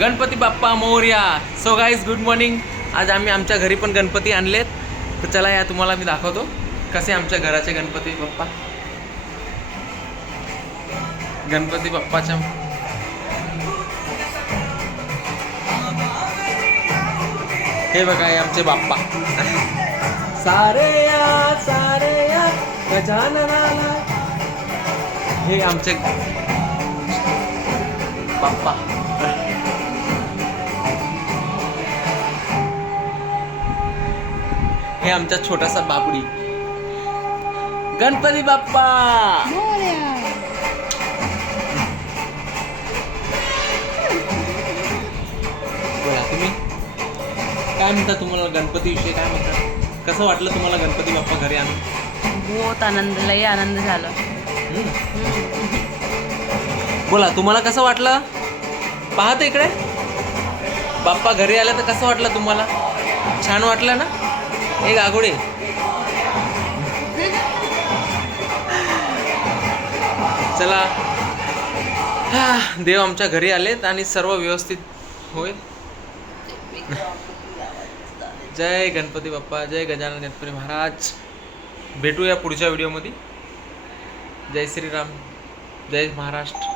Ganpati Bappa Morya. So guys good morning. आज आम्ही आमच्या घरी पण गणपती आणलेत. तर चला या तुम्हाला मी दाखवतो कसे आमच्या घराचे गणपती बाप्पा. गणपती बाप्पाच्या हे बघा हे आमचे बाप्पा. सारे या गजाननाला. हे आमचे बाप्पा. हे आमचा छोटासा बाबडी. गणपती बाप्पा. बोला तुम्ही काय म्हणता, तुम्हाला गणपती विषयी काय म्हणता? कसं वाटलं तुम्हाला गणपती बाप्पा घरी आणून? बहुत आनंद, लई आनंद झाला. बोला तुम्हाला कसं वाटलं? पाहत इकडे बाप्पा घरी आले तर कसं वाटलं तुम्हाला? छान वाटलं ना? एक आगोडे. चला देव आमच्या घरी आलेत आणि सर्व व्यवस्थित होय. जय गणपती बाप्पा, जय गजानन गणपती महाराज. भेटूया पुढच्या व्हिडिओमध्ये. जय श्रीराम, जय महाराष्ट्र.